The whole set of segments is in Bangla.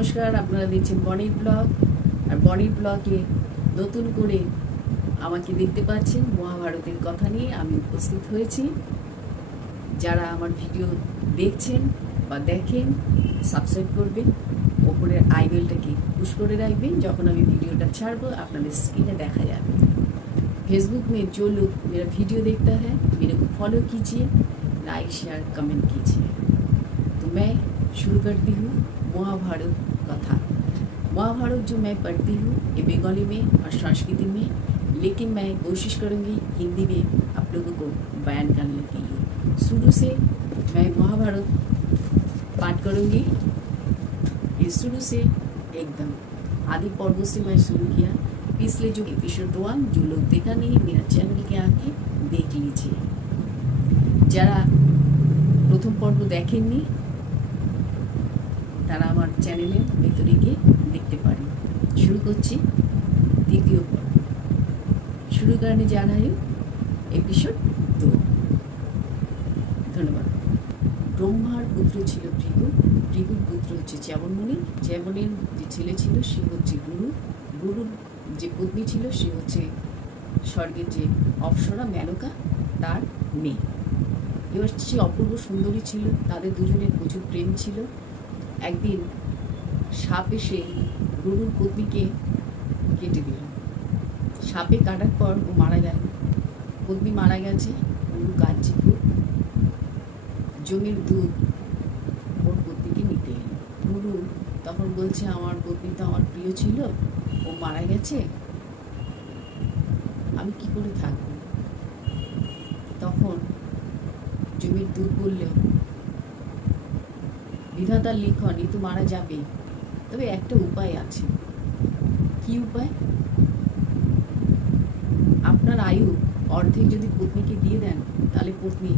নমস্কার, আপনারা দেখছেন বনির ব্লগ। আর বনির ব্লগে নতুন করে আমাকে দেখতে পাচ্ছেন। মহাভারতের কথা নিয়ে আমি উপস্থিত হয়েছি। যারা আমার ভিডিও দেখছেন বা দেখেন, সাবস্ক্রাইব করবেন, ওপরের আই বেলটাকে পুশ করে রাখবেন। যখন আমি ভিডিওটা ছাড়বো আপনাদের स्क्रीन দেখা যাবে। फेसबुक में जो लोग मेरा वीडियो देखता है मेरे को फॉलो कीजिए, लाइक शेयर कमेंट कीजिए। तो मैं शुरू करती हूँ महाभारत कथा। महाभारत जो मैं पढ़ती हूँ ये बंगाली में और संस्कृत में, लेकिन मैं कोशिश करूँगी हिंदी में आप लोगों को बयान करने के लिए। शुरू से मैं महाभारत पाठ करूँगी। ये शुरू से एकदम आदि पर्व से मैं शुरू किया। पिछले जो एपिसोड 1 जो लोग देखा नहीं, मेरा चैनल के आके देख लीजिए। যারা প্রথম পর্ব দেখেননি তারা আমার চ্যানেলের ভেতরে গিয়ে দেখতে পারেন। শুরু করছি দ্বিতীয় পর্ব। শুরু करने जा रहा हूँ एपिसोड 2। ধন্যবাদ। ব্রহ্মার পুত্র ছিল ভৃগু, ভৃগুর পুত্র হচ্ছে চ্যবনমুনি, চ্যবনের যে ছেলে ছিল সে হচ্ছে গুরু, গুরুর যে পত্নী ছিল সে হচ্ছে স্বর্গের যে অপ্সরা মেনকা তার মেয়ে। এবার সে অপূর্ব সুন্দরী ছিল, তাদের দুজনের প্রচুর প্রেম ছিল। একদিন সাপ এসে গুরুর পত্নীকে কেটে দিল। সাপে কাটার পর ও মারা গেল। পত্নী মারা গেছে, গুরু কাঁদছে খুব। জমির দুধ ওর পত্নীকে নিতে এলো। গুরু তখন বলছে, আমার পত্নী তো আমার প্রিয় ছিল, ও মারা গেছে, আমি কি করে থাকব? তখন জমির দুধ বলল, বিধাতার লিখন, এ তো মারা যাবে, তবে একটা উপায় আছে। কি উপায়? আপনার আয়ু অর্ধেক যদি পত্নীকে দিয়ে দেন তাহলে পত্নী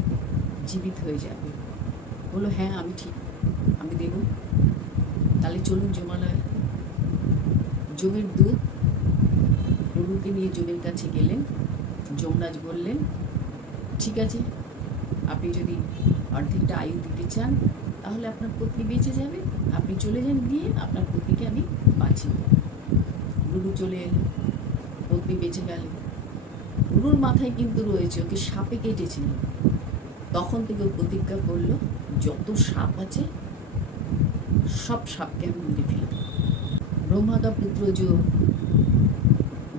জীবিত হয়ে যাবে। বললো, হ্যাঁ আমি ঠিক, আমি দেব। তাহলে চলুন জমালয়। জমের দুধ গুরুকে নিয়ে জমের কাছে গেলেন। যমরাজ বললেন, ঠিক আছে, আপনি যদি অর্ধেকটা আয়ু দিতে চান তাহলে আপনার পত্নী বেঁচে যাবে, আপনি চলে যান, গিয়ে আপনার পত্নীকে আমি বাঁচিয়ে দেব। গুরু চলে এলো, পত্নী বেঁচে গেল। গুরুর মাথায় কিন্তু রয়েছে ওকে সাপে কেটেছিল। তখন থেকে প্রতিজ্ঞা করলো, যত সাপ আছে সব সাপকে আমি মেরে ফেলব। ब्रह्मा का पुत्र जो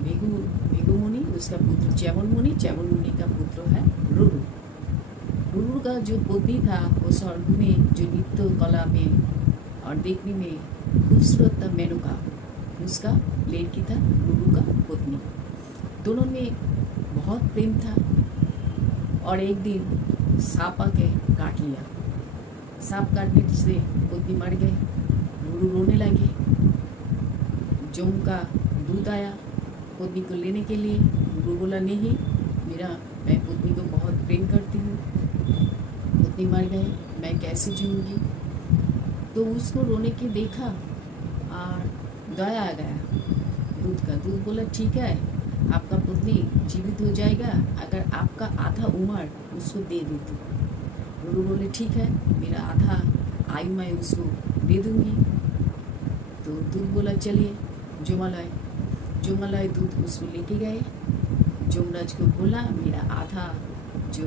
भृगु मुनि, उसका पुत्र च्यवनमुनि, च्यवनमुनि का पुत्र है रुरु। रुरु का जो पत्नी था वो स्वर्ग में जो नृत्य कला में और देखने में खूबसूरत था मेनका, उसका लड़की था रुरु का पत्नी। दोनों में बहुत प्रेम था। और एक दिन सांप आके काट लिया। सांप काटने से पत्नी मर गई। रुरु रोने लगे। जम का दूत आया पत्नी को लेने के लिए। गुरु बोला, नहीं, मैं पत्नी को बहुत प्रेम करती हूँ, पत्नी मर गए, मैं कैसे जीऊँगी? तो उसको रोने के देखा और दया आ गया दूध का। दूध बोला, ठीक है, आपका पत्नी जीवित हो जाएगा अगर आपका आधा उम्र उसको दे दे तो। गुरु बोले, ठीक है, मेरा आधा आयु मैं उसको दे दूँगी। तो दूध बोला, चलिए जमालय। जमालय दूध उसको लेके गए। यमराज को बोला, मेरा आधा जो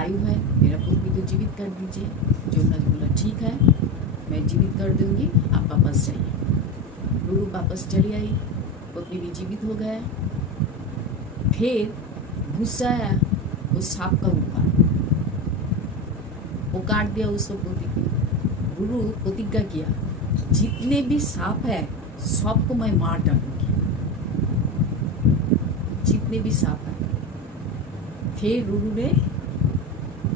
आयु है मेरा पत्नी को जीवित कर दीजिए। यमराज बोला, ठीक है, मैं जीवित कर दूंगी, आप वापस जाइए। गुरु वापस चली आई, पत्नी भी जीवित हो गया। फिर गुस्सा आया उस सांप का ऊपर, वो काट दिया उसको पत्नी को। गुरु प्रतिज्ञा किया, जितने भी सांप है सबको मैं मार डालूंगी, जितने भी सांप है। फिर रुरु ने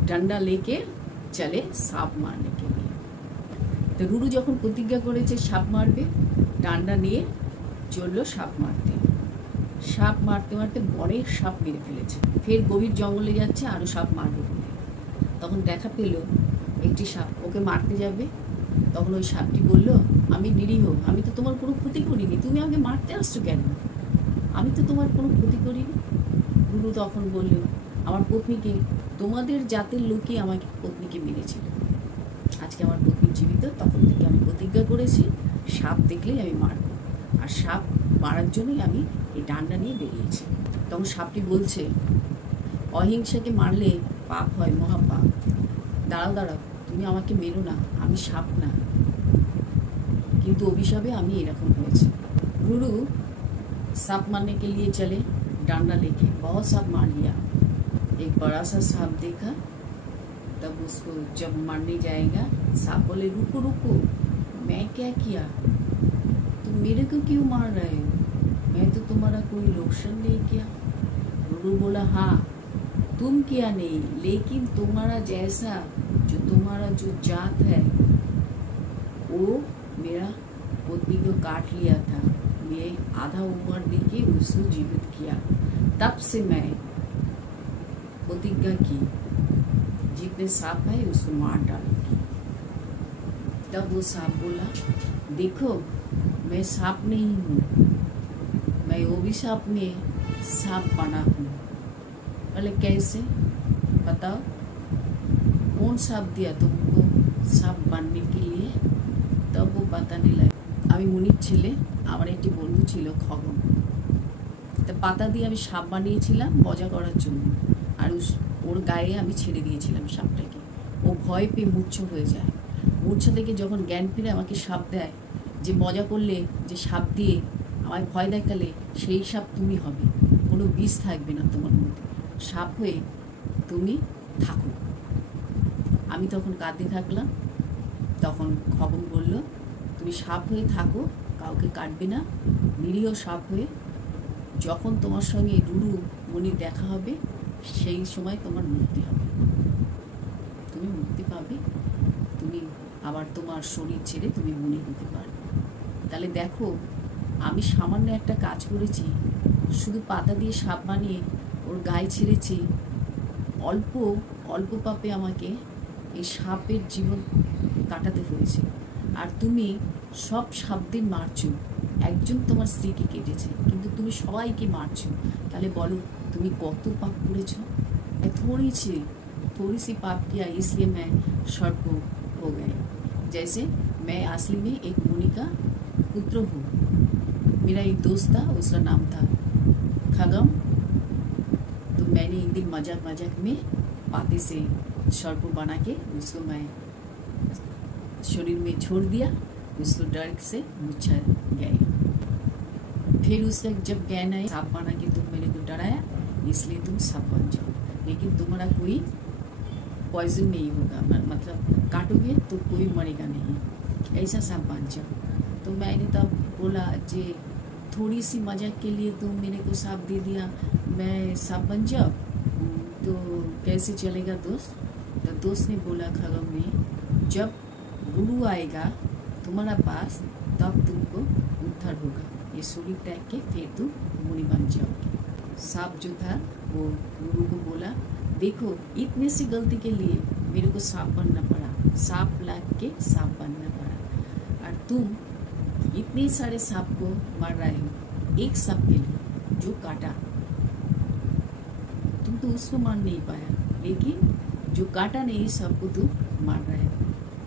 डंडा लेके चले सांप मारने के लिए। तो रुरु যখন প্রতিজ্ঞা করেছে সাপ মারবে, ডান্ডা নিয়ে চললো সাপ মারতে। সাপ মারতে মারতে অনেক সাপ মেরে ফেলেছে। ফের গভীর জঙ্গলে যাচ্ছে আরো সাপ মারবে বলে। তখন দেখা পেল একটি সাপ ওকে মারতে যাবে। তখন ওই সাপটি বলল, আমি নিরীহ, আমি তো তোমার কোনো ক্ষতি করিনি, তুমি আমাকে মারতে আসছো কেন? আমি তো তোমার কোনো ক্ষতি করিনি। গুরু তখন বলল, আমার পত্নীকে, তোমাদের জাতের লোকই আমাকে পত্নীকে মেরেছিল, আজকে আমার পত্নী জীবিত, তখন থেকে আমি প্রতিজ্ঞা করেছি সাপ দেখলেই আমি মারবো, আর সাপ মারার জন্যই আমি এই ডান্ডা নিয়ে বেরিয়েছি। তখন সাপটি বলছে, অহিংসাকে মারলে পাপ হয়, মহাপাপ। দাঁড়াও দাঁড়াও, তুমি আমাকে মেরো না, আমি সাপ না, কিন্তু অভিशापे আমি এরকম হয়েছে। गुरु सांप मारने के लिए चले, डंडा लेके बहुत सांप मार लिया। एक बड़ा सा सांप देखा, तब उसको जब मारने जाएगा, सांप बोले रुको रुको, मैं क्या किया, तुम मेरे को क्यों मार रहे हो, मैं तो तुम्हारा कोई नुकसान नहीं किया। गुरु बोला हाँ तुम किया नहीं, लेकिन तुम्हारा जैसा जो तुम्हारा जो जात है वो मेरा पत्नी को काट लिया था, मैं आधा उम्र देके उसको जीवित किया, तब से मैं प्रतिज्ञा की जितने सांप है उसको मार डालूंगी। तब वो सांप बोला देखो मैं सांप नहीं हूँ, मैं अभिशाप में सांप बना हूँ। बोले कैसे बताओ, कौन सांप दिया तुमको सांप बनने के लिए? तब वो पता नहीं लगा। আমি মুনির ছেলে, আমার একটি বন্ধু ছিল খগন, তা পাতা দিয়ে আমি সাপ বানিয়েছিলাম মজা করার জন্য, আর ওর গায়ে আমি ছেড়ে দিয়েছিলাম সাপটাকে। ও ভয় পেয়ে মূর্ছা হয়ে যায়। মূর্ছা থেকে যখন জ্ঞান ফিরে আমাকে সাপ দেয়, যে মজা করলে, যে সাপ দিয়ে আমায় ভয় দেখালে সেই সাপ তুমি হবে, কোনো বিষ থাকবে না তোমার মধ্যে, সাপ হয়ে তুমি থাকো। আমি তখন কাঁদতে থাকলাম। তখন খগন বলল তুমি সাপ হয়ে থাকো, কাউকে কাটবে না, নিরীহ সাপ হয়ে, যখন তোমার সঙ্গে রুরু মুনির দেখা হবে সেই সময় তোমার মুক্তি হবে, তুমি মুক্তি পাবে, তুমি আবার তোমার শরীর ছেড়ে তুমি মুনি হতে পারবে। তাহলে দেখো আমি সামান্য একটা কাজ করেছি, শুধু পাতা দিয়ে সাপ বানিয়ে ওর গায়ে ছেড়েছি, অল্প অল্প পাপে আমাকে এই সাপের জীবন কাটাতে হয়েছে। আর তুমি সব সাপদের মারছো, একজন তোমার স্ত্রীকে কেটেছে কিন্তু তুমি সবাইকে মারছো, তাহলে বলো তুমি কত পাপ করেছো? थोड़ी सी पाप किया इसलिए मैं सर्प हो गए। जैसे मैं असली में एक मुनि का पुत्र हूँ। मेरा एक दोस्त था, उसका नाम था खगम, तो मैंने एक दिन मजाक में पाते से सर्प बना के उसको मैं शरीर में छोड़ दिया, उसको डर से मुझा गए। फिर उसका जब ज्ञान आया, सांप बना के तुम मेरे को डराया इसलिए तुम सांप बन जाओ, लेकिन तुम्हारा कोई पॉइजन नहीं होगा, मतलब काटोगे तो कोई मरेगा नहीं, ऐसा सांप बन जाओ। तो मैंने तब बोला जे थोड़ी सी मजाक के लिए तुम मेरे को सांप दे दिया, मैं सांप बन जाओ तो कैसे चलेगा दोस्त? तो दोस्त ने बोला खगम ने, जब गुरु आएगा तुम्हारा पास तब तुमको उद्धार होगा, ये शरीर त्याग के फिर तुम मुनि बन जाओगे। सांप जो था वो गुरु को बोला देखो इतने सी गलती के लिए मेरे को सांप बनना पड़ा, सांप लाग के सांप बनना पड़ा, और तुम इतने सारे सांप को मार रहे हो एक सांप के लिए जो काटा, तुम तो उसको मार नहीं पाया, लेकिन जो काटा नहीं सबको तुम मार रहे हो,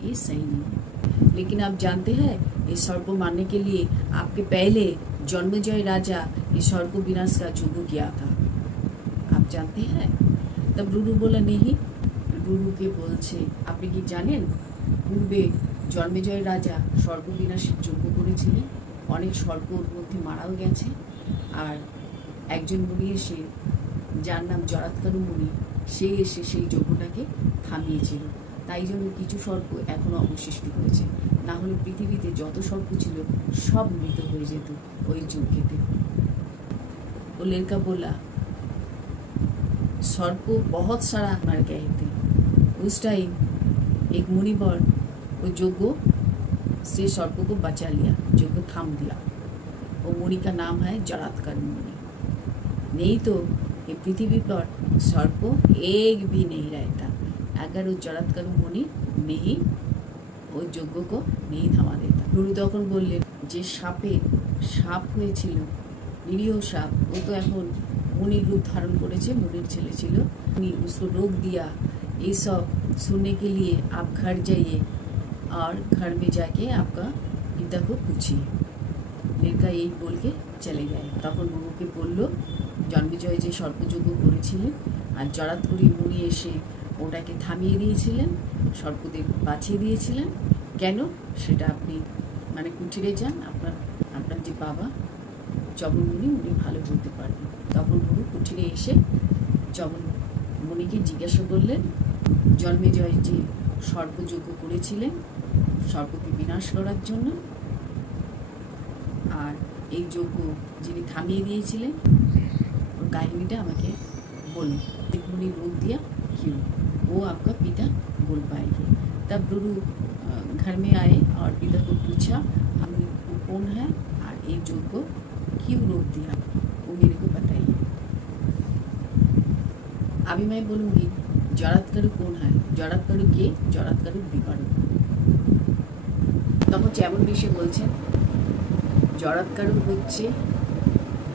ये सही नहीं है। लेकिन आप जानते हैं इस सर्प को मारने के लिए आपके पहले जन्मजय राजा इस सर्प को विनाश का यज्ञ किया था, आप जानते हैं? तब रुरु बोला नहीं। रुरु के बोलছে আপনি কি জানেন পূর্বে জন্মেজয় রাজা সর্প বিনাশের যজ্ঞ করেছিলেন, অনেক সর্প ওর মধ্যে মারাও গেছে, আর একজন মুনি এসে যার নাম জরাৎকারু মুনি, সে এসে সেই যজ্ঞটাকে থামিয়েছিল, তাই জন্য কিছু সর্প এখনো অবশিষ্ট হয়েছে, না হলে পৃথিবীতে যত সর্প ছিল সব মৃত হয়ে যেত ওই যজ্ঞেতে। वो लड़का बोला सर्प बहुत सारा मर गए थे, उस टाइम एक मुनिवर वो यज्ञ से सर्प को बचा लिया, यज्ञ थाम दिया, वो मुनि का नाम है जरात्कारू मुनि, नहीं तो ये पृथ्वी पर सर्प एक भी नहीं रहता अगर वो जरात्कारू मुनि नहीं वो यज्ञ को नहीं थामा देता। गुरु तখন বললেন যে সাপে সাপ হয়েছিল, নিরীহ সাপ, ও তো এখন मुनि रूप धारण करेছে, मुनिर ছেলে ছিল, उसको रोक दिया। ये सब सुनने के लिए आप घर जाइए और घर में जाके आपका पिता को पूछिए। लड़का यही बोल के चले गए। তখন রুরুকে বলল জন্মেজয় যে সর্পযজ্ঞ করেছিলেন আর জরাৎকরী মুনি এসে ওটাকে থামিয়ে দিয়েছিলেন, সর্পদের বাঁচিয়ে দিয়েছিলেন, কেন সেটা আপনি মানে কুঠিরে যান, আপনার যে বাবা চবন মুনি উনি ভালো বলতে পারবেন। তখন রুরু কুঠিরে এসে চবন মুনিকে জিজ্ঞাসা করলেন জন্মেজয় যে সর্পযজ্ঞ করেছিলেন সর্পকে বিনাশ করার জন্য, আর এই যজ্ঞ যিনি থামিয়ে দিয়েছিলেন ওর কাহিनीটা আমাকে बोलें। एक मुनि रोक दिया क्यों, वो आपका पिता बोल पाएंगे। तब रुरु घर में आए और पिता को पूछा हम कौन है और एक जोग को क्यों रोक दिया, वो मेरे को बताइए। अभी मैं बोलूँगी জরাৎকারু कौन है, জরাৎকারু কে, জরাৎকারু বিপারক। তখন যেমন বেশি বলছেন জরাৎকারু হচ্ছে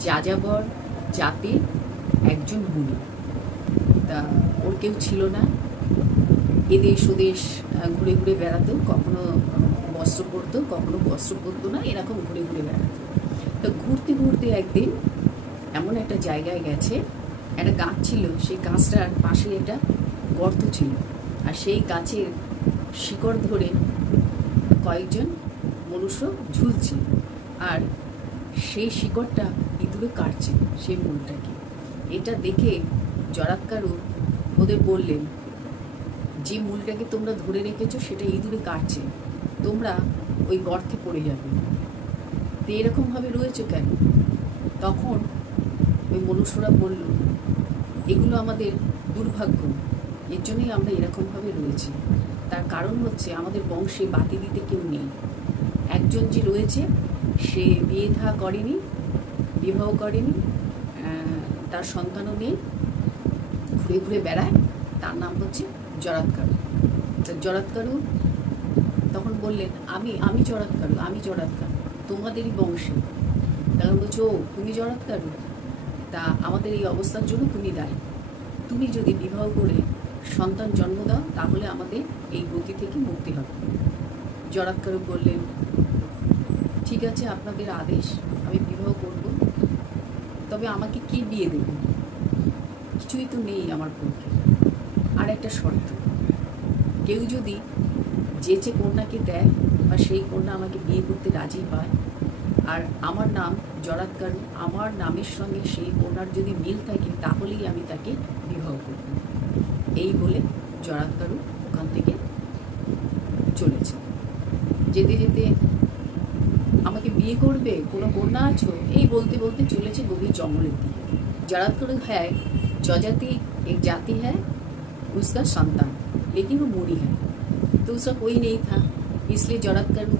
যাযাবর জাতির একজন মুনি। তা ওর কেউ ছিল না, এদেশ ওদেশ ঘুরে ঘুরে বেড়াতো, কখনো বস্ত্র পরতো কখনো বস্ত্র পরতো না, এরকম ঘুরে ঘুরে বেড়াতো। তো ঘুরতে ঘুরতে একদিন এমন একটা জায়গায় গেছে, একটা গাছ ছিল, সেই গাছটার পাশে একটা গর্ত ছিল, আর সেই গাছের শিকড় ধরে কয়েকজন মনুষ্য ঝুলছে, আর সেই শিকড়টা ইঁদুরে কাটছে সেই মূলটাকে। এটা দেখে জরাৎকারু ওদের বললেন যে মূলটাকে তোমরা ধরে রেখেছো সেটা ইঁদুরে কাটছে, তোমরা ওই গর্তে পড়ে যাবে, তো এরকমভাবে রয়েছে কেন? তখন ওই মনুষ্যরা বলল এগুলো আমাদের দুর্ভাগ্য, এর জন্যই আমরা এরকমভাবে রয়েছি। তার কারণ হচ্ছে আমাদের বংশে বাতি দিতে কেউ নেই। একজন যে রয়েছে সে বিয়ে থা করেনি, বিবাহ করেনি, তার সন্তানও নেই, ঘুরে ঘুরে বেড়ায়, তার নাম হচ্ছে জরাৎকারু। জরাৎকারু তখন বললেন আমি জরাৎকারু, আমি জরাৎকারু তোমাদেরই বংশে। তখন বলছো ও তুমি জরাৎকারু, তা আমাদের এই অবস্থার জন্য তুমি দায়ী, তুমি যদি বিবাহ করে সন্তান জন্ম দাও তাহলে আমাদের এই গতি থেকে মুক্তি হবে। জরাৎকারু বললেন ঠিক আছে আপনাদের আদেশ, আমি বিবাহ করব, তবে আমাকে কি বিয়ে দেব, কিছুই তো নেই আমার পক্ষে, আর একটা শর্ত, কেউ যদি যেচে কন্যাকে দেয় বা সেই কন্যা আমাকে বিয়ে করতে রাজি হয় আর আমার নাম জরাৎকারু, আমার নামের সঙ্গে সেই কন্যার যদি মিল থাকে তাহলেই আমি তাকে বিবাহ করব। এই বলে জরাৎকারু ওখান থেকে চলেছে। যেতে যেতে আমাকে বিয়ে করবে, কোনো কন্যা আছো, এই বলতে বলতে চলেছে গভীর জঙ্গলের দিকে। जरात्करु है जजाति, एक जाति है, उसका संतान, लेकिन वो मुनि है, तो उसका कोई नहीं था, इसलिए जरात्करु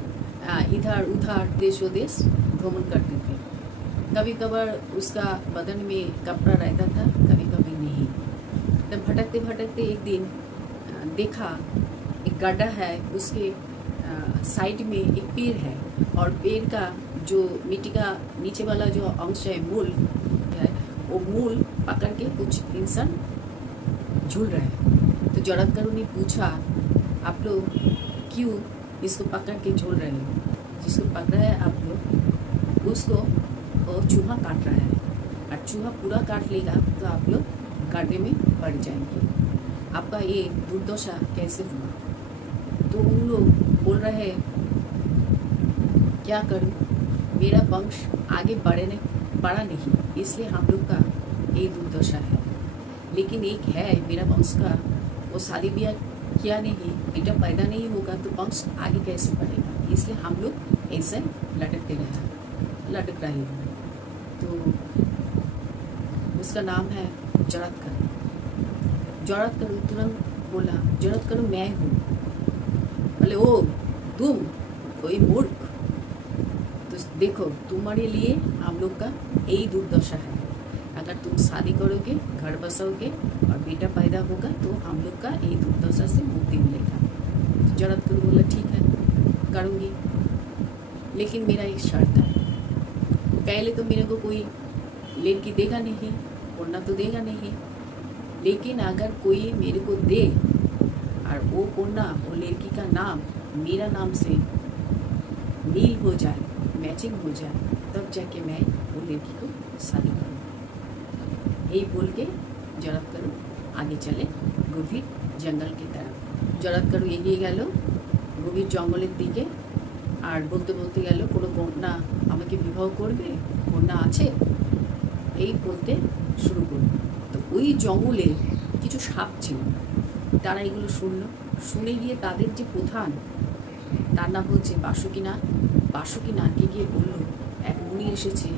इधर उधर देश देश भ्रमण करते थे। कभी कभार उसका बदन में कपड़ा रहता था, कभी कभी नहीं। तब भटकते भटकते एक दिन देखा एक गड्ढा है, उसके साइड में एक पेड़ है, और पेड़ का जो मिट्टी का नीचे वाला जो अंश है मूल है, वो मूल पकड़ के कुछ इंसान झूल रहे हैं। तो जरात्करु ने पूछा आप लोग क्यों इसको पकड़ के झूल रहे हो, जिसको पकड़ा है आप लोग उसको वो चूहा काट रहा है, और चूहा पूरा काट लेगा तो आप लोग गड्ढे में पड़ जाएंगे, आपका ये दुर्दशा कैसे हुआ। तो उन लोग बोल रहे हैं क्या करूं, मेरा वंश आगे बढ़ा नहीं, इसलिए हम लोग का ये दुर्दशा है, लेकिन एक है मेरा वंश का, वो शादी ब्याह किया नहीं, बेटा पैदा नहीं होगा तो वंश आगे कैसे बढ़ेगा, इसलिए हम लोग ऐसे लटक रहे हैं। तो उसका नाम है जरात्करु। जरात्करु तुरंत बोला जरात्करु मैं हूँ। बोले ओ तुम कोई मूर्ख, तो देखो तुम्हारे लिए हम लोग का यही दुर्दशा है, अगर तुम शादी करोगे, घर बसाओगे और बेटा पैदा होगा तो हम लोग का यही दुर्दशा से मुक्ति मिलेगा। तो जरात्करु बोला ठीक है करूँगी, लेकिन मेरा एक शर्त है, पहले तो मेरे को कोई लड़की देगा नहीं, कन्या तो देगा नहीं, लेकिन अगर कोई मेरे को दे और वो कन्या वो लड़की का नाम मेरा नाम से मील हो जाए, मैचिंग हो जाए, तब जाके मैं वो लड़की को शादी करूँ। यही बोल के जरत्कारू आगे चले गभीर जंगल की तरफ। जरत्कारू एगिए गेल गभीर जंगलेर दिके আর বলতে বলতে গেল কোনো কন্যা আমাকে বিবাহ করবে, কন্যা আছে, এই বলতে শুরু করল। তো ওই জঙ্গলে কিছু সাপ ছিল, তারা এগুলো শুনলো, শুনে গিয়ে তাদের যে প্রধান, তার নাম হচ্ছে বাসুকীনাথ। বাসুকীনাথকে গিয়ে বলল এক মুনি এসেছে,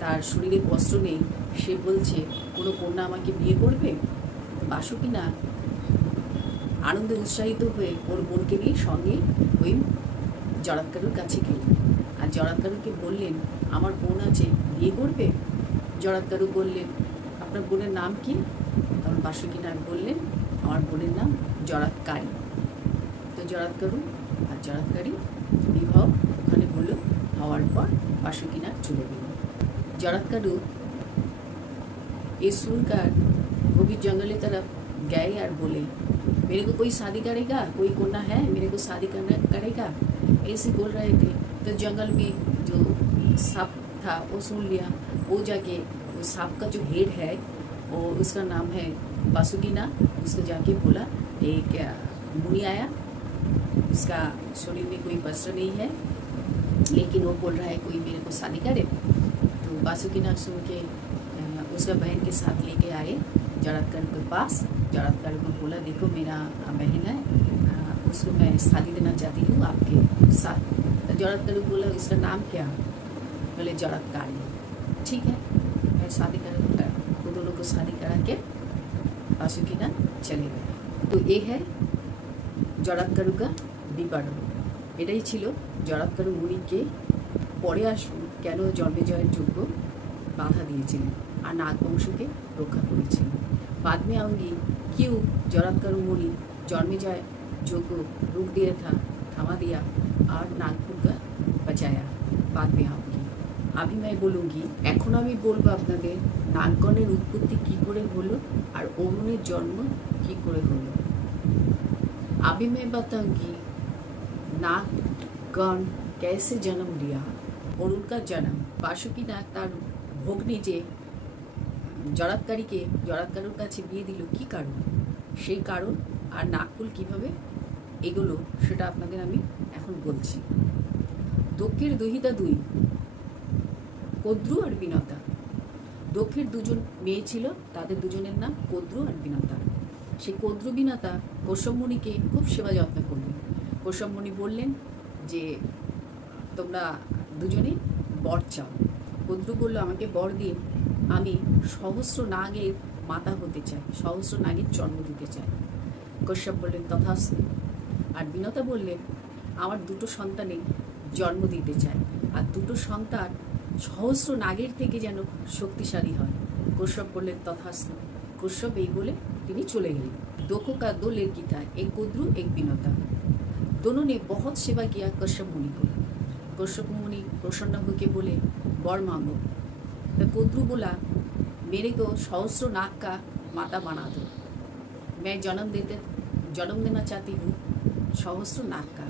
তার শরীরে বস্ত্র নেই, সে বলছে কোনো কন্যা আমাকে বিয়ে করবে। বাসুকীনাথ আনন্দে উৎসাহিত হয়ে ওর বোনকে নিয়ে সঙ্গে ওই জরৎকারুর কাছে গেলেন আর জরৎকারুকে বললেন আমার বোন আছে, বিয়ে করবে? জরৎকারু বললেন আপনার বোনের নাম কি? তখন বাসুকীনাথ বললেন আমার বোনের নাম জরৎকারী। তো জরৎকারু আর জরৎকারী বিবাহ ওখানে হলো। হওয়ার পর বাসুকীনাথ চলে গেল। जरत्कारू ये सुनकर गभीर जंगल की तरफ गए और बोले मेरे को कोई शादी करेगा, कोई कन्या है मेरे को शादी करना करेगा, ऐसे बोल रहे थे। तो जंगल में जो सांप था वो सुन लिया, वो जाके वो सांप का जो हेड है वो उसका नाम है बासुकीनाथ, उसको जाके बोला एक मुनि आया, इसका शरीर में कोई वस्त्र नहीं है लेकिन वो बोल रहा है कोई मेरे को शादी करे। तो बासुकीनाथ सुन के उसका बहन के साथ लेके आए जरत्कारू के पास। जरत्कारू को बोला देखो मेरा बहन है, उसको मैं शादी देना चाहती हूँ आपके साथ। तो जरत्कारू बोला इसका नाम क्या? बोले जरत्कारी। ठीक है मैं शादी करूँगा। वो दोनों को शादी करा के बासुकीनाथ चले गए। तो ये है जरत्कारू का विवरण। এটাই ছিল জরৎকারু মুনিকে পরে আসুন কেন জন্মেজয়ের যজ্ঞ বাধা দিয়েছিলেন আর নাগ বংশকে রক্ষা করেছিলেন। बाद में आऊँगी क्यों जरत्कारू मुनि जन्मेजय यज्ञ रोक दिया था, थमा दिया और नागपुर का बचाया। बाद में आऊँगी। अभी मैं बोलूँगी এখন আমি বলবো আপনাদের নাগগণের উৎপত্তি কী করে হলো আর অরুণের জন্ম কী করে হলো। अभी मैं बताऊँगी नागगण कैसे जन्म लिया। अरुण का जन्म बासुकीनाथ तार भग्नी जे जरत्कारीके जरत्कारुर काछे बिये दिल की कारण, सेई कारण और नागकुल किभाबे एगोलो सेटा आपनादेर आमि एखन बोलछि। दक्षेर दुहिता दुई कद्रु और बिनता। दक्षेर दुजन मेये छिलो, तादेर दुजनेर नाम कद्रु और बिनता। सेई कद्रु बिनता कश्यप मुनिके खूब सेवा यत्न करलेन। कश्यप मुनि बोललेन जे तोमरा दुजने बर चाओ। कद्रु बोललो आमाके बर दिन आमी सहस्र नागेर माता होते चाই, सहस्र नागेर जन्म दिते चाই। कश्यप बोललेन तथास्तु। और बिनता बोललेन आमार दुटो सन्तानेर जन्म दिते चाই और दुटो सन्तान सहस्र नागेर थेके जेन शक्तिशाली हय। कश्यप बोललेन तथास्तु। कश्यप এই বলে তিনি চলে গেলেন। दो का दो लड़की था, एक कद्रु एक बिनता। दोनों ने बहुत सेवा किया कश्यप मुनि को। कश्यप मुनि प्रसन्न होकर बोले वर मांगो। तो कद्रु बोला मेरे को सहस्र नाग का माता बना दो, मैं जन्म देना चाहती हूँ सहस्र नाग का।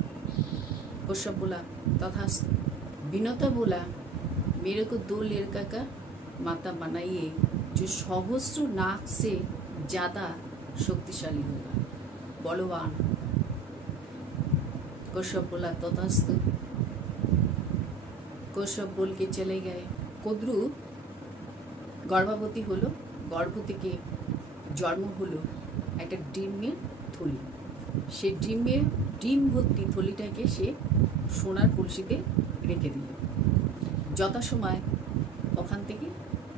कश्यप बोला तथास्तु। बिनता बोला मेरे को दो लड़का का माता बनाइए जो सहस्र नाग से ज़्यादा शक्तिशाली होगा, बलवान। कश्यप बोला तथास्तु। कश्यप बोल के चले गए। कद्रु गर्भवती हलो, गर्भ থেকে जन्म हलो একটা ডিমের থলি। সে ডিম ভর্তি থলিটাকে সে সোনার কলসিতে রেখে দিল। যথাসময় ওখান থেকে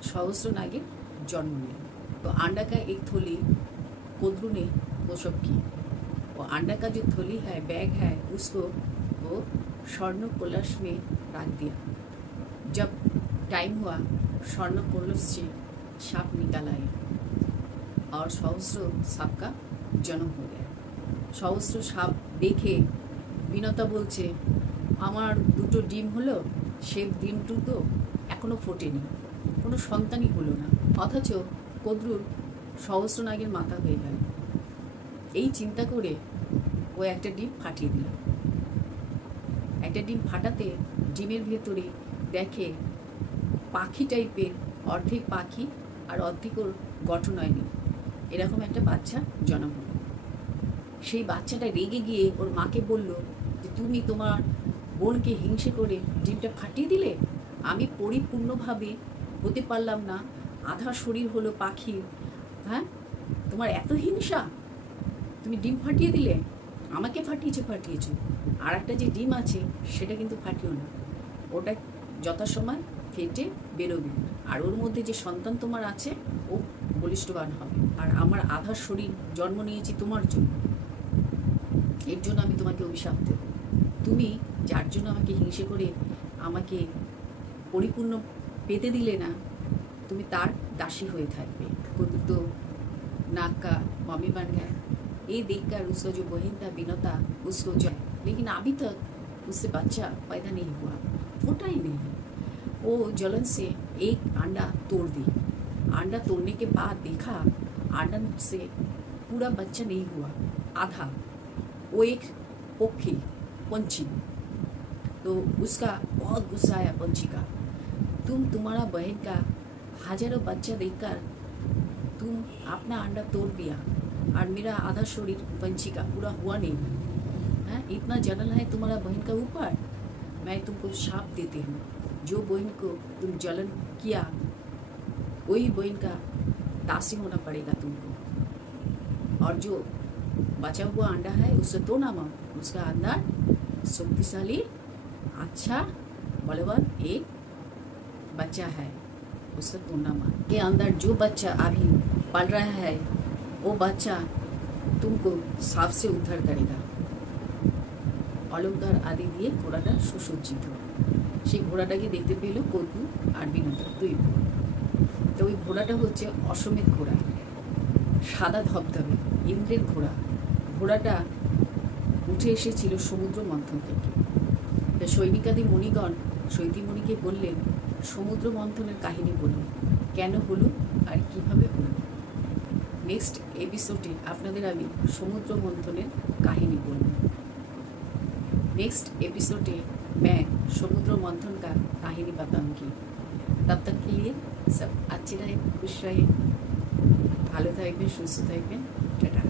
सहस्र नागेर जन्म निल। तो अंडा का एक थोली कद्रु ने प्रसव की। वो अंडा का जो थोली है, बैग है, उसको वो स्वर्ण कलश में रख दिया। जब टाइम हुआ स्वर्ण कलश से सांप निकल आए और सहस्र सांप का जन्म हो गया। सहस्र सांप देखे बिनता बोलছে আমার দুটো ডিম হলো, সে ডিমটু তো এখনো ফোটেনি, কোনো সন্তানই হলো না, অথচ কদ্রুর सहस्र नागेर माता হয়ে গেল। এই চিন্তা করে ও একটা ডিম ফাটিয়ে দিল। একটা ডিম ফাটাতে ডিমের ভেতরে দেখে পাখি টাইপের, অর্ধেক পাখি আর অর্ধেক ওর গঠন হয়নি, এরকম একটা বাচ্চা জন্ম হলো। সেই বাচ্চাটা রেগে গিয়ে ওর মাকে বলল যে তুমি তোমার বোনকে হিংসে করে ডিমটা ফাটিয়ে দিলে, আমি পরিপূর্ণভাবে হতে পারলাম না, আধা শরীর হলো পাখির, হ্যাঁ তোমার এত হিংসা, তুমি ডিম ফাটিয়ে দিলে, আমাকে ফাটিয়েছো, আর একটা যে ডিম আছে সেটা কিন্তু ফাটিও না, ওটা যথাসময় ফেটে বেরোবে, আর ওর মধ্যে যে সন্তান তোমার আছে ও বলিষ্ঠবান হবে, আর আমার আধা শরীর জন্ম নিয়েছি তোমার জন্য, এর জন্য আমি তোমাকে অভিশাপ দেব, তুমি যার জন্য আমাকে হিংসে করে আমাকে পরিপূর্ণ পেতে দিলে না, তুমি তার দাসী হয়ে থাকবে। तो नाक का मम्मी बन गया। ये देखकर उसका जो बहन था विनोता उसको जाए, लेकिन अभी तक उससे बच्चा पैदा नहीं हुआ, फूटा ही नहीं। वो जलन से एक अंडा तोड़ दी। अंडा तोड़ने के बाद देखा अंडा से पूरा बच्चा नहीं हुआ, आधा, वो एक पक्षी पंछी। तो उसका बहुत गुस्सा आया पंछी का, तुम्हारा बहन का हजारों बच्चा देखकर तुम अपना अंडा तोड़ दिया और मेरा आधा शरीर पंछी का पूरा हुआ नहीं है, इतना जलन है तुम्हारा बहन का ऊपर, मैं तुमको शाप देती हूँ, जो बहन को तुम जलन किया वही बहन का दासी होना पड़ेगा तुमको, और जो बचा हुआ अंडा है उससे तोड़ना मत, उसका अंदर शक्तिशाली अच्छा बलवान एक बच्चा है, उसका तोड़ना मत, के अंदर जो बच्चा अभी पल रहा है वो बच्चा तुमको साफ से उद्धार करेगा। अलंकार आदि दिए घोड़ाटा सुसज्जित, সেই ঘোড়াটাকে দেখতে পেল কদু আর বিনোদা দুই বোন। তো ওই ঘোড়াটা হচ্ছে অশ্বমেধ ঘোড়া, সাদা ধবধবে ইন্দ্রের ঘোড়া। ঘোড়াটা উঠে এসেছিল সমুদ্র মন্থন থেকে। সৈনিকাদি মুনিগণ সৈতিমণিকে বললেন সমুদ্র মন্থনের কাহিনী বলুন, কেন হলো আর কিভাবে হলো। नेक्स्ट एपिसोडे आपनादेर आमी समुद्र मंथनेर कहानी बोलूँ। नेक्स्ट एपिसोडे मैं समुद्र मंथन का कहानी बताऊँगी। तब तक के लिए सब अच्छे रहे, खुश रहे, भालो थाकबेन, सुस्थ थाकबेन, टाटा।